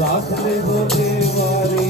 রাখলে হতে পারি